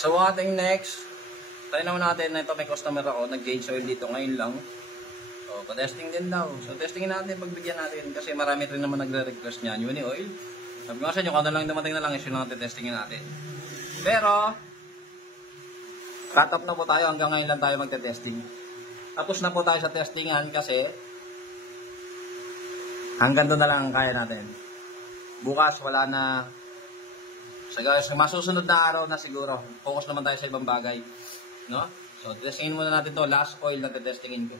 So, ating next, tayo naman natin na ito, may customer ako, nag-gauge oil dito ngayon lang. So, pa-testing din daw. So, testingin natin, pagbigyan natin, kasi marami rin naman nagre-request niyan, uni oil. Sabi ko sa inyo, kung ano lang dumating na lang, issue lang natin, testingin natin. Pero, cut off na po tayo, hanggang ngayon lang tayo magte-testing. Tapos na po tayo sa testingan kasi, hanggang doon na lang ang kaya natin. Bukas, wala na. Sa masusunod na araw na siguro, focus naman tayo sa ibang bagay. No? So, testingin muna natin to. Last oil na testingin ko.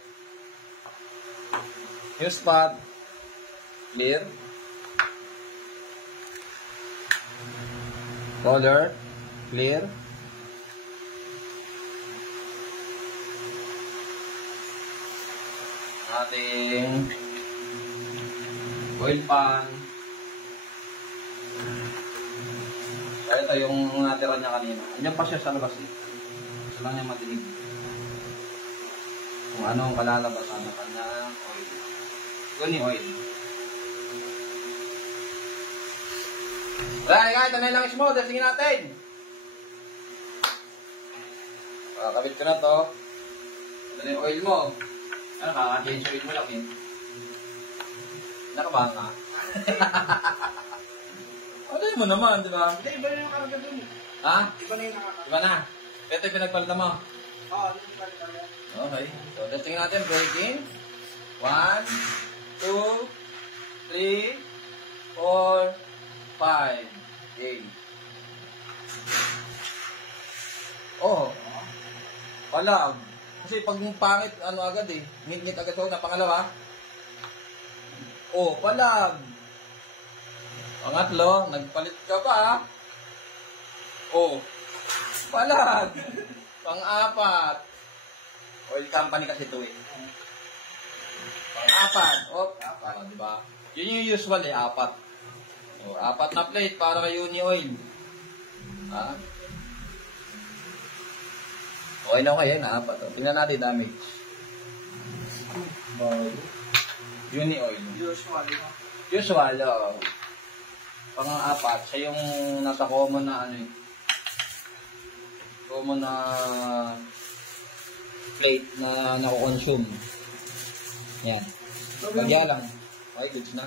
New spot. Clear. Color. Clear. Ating oil pan. Ito yung natira niya kanina. Andiyan pa siya sa labas eh. Gusto lang niya matinig. Kung ano ang kalalabasan na kanyang oil. Guni oil. Ito na lang mo. Testingin natin. Kabit ko na to. Ito na yung oil mo. Ano ka? Change oil mo lang yun. Nakabanga ka. Ano mo naman, di ba? Hindi, iba na yung karga dun. Ha? Iba na yung nakakita. Iba na. Ito yung pinagpalitan mo. Oo, ano yung palitan mo? Okay. So, testing natin. Breaking. 1, 2, 3, 4, 5. Okay. Oh. Palag. Kasi pag pangit, ano agad eh. Ngit-ngit agad ko na pangalawa. Oh, palag. Pangatlo, nagpalit ka pa. Oh, palag. Pang-apat. Oil company kasi ito eh. Pang-apat. Oh, diba? Yun yung usual eh, 4. Oh, 4 na plate para kay Uni Oil. Ha? Okay na kayo, 4. Oh. Tingnan natin damage. Uni Oil. Usual, oh. Pang-apat, siya yung nasa common na ano eh. Common na plate na nako-consume. Yan. Bagya lang. Okay, goods na.